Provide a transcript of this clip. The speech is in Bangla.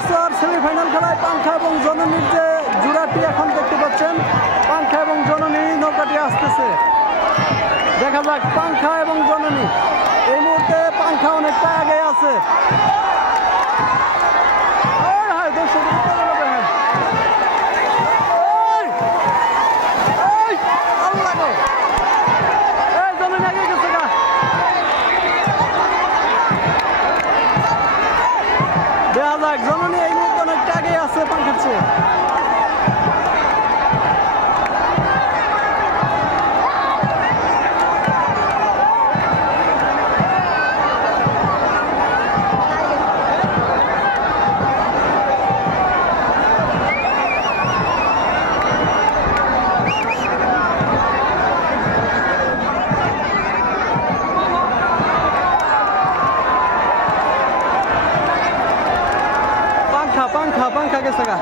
মার্চের সেমিফাইনাল খেলায় পাংখা এবং জননীর যে জোড়াটি এখন দেখতে পাচ্ছেন, পাংখা এবং জননী নৌকাটি আসতেছে। দেখা যাক পাংখা এবং জননী। এই মুহূর্তে পাংখা অনেকটা আগে আছে। দেখা যাক জননী এই মুহূর্তে অনেকটা আগে আছে পাংখার চেয়ে। পাংখা গেছে গা।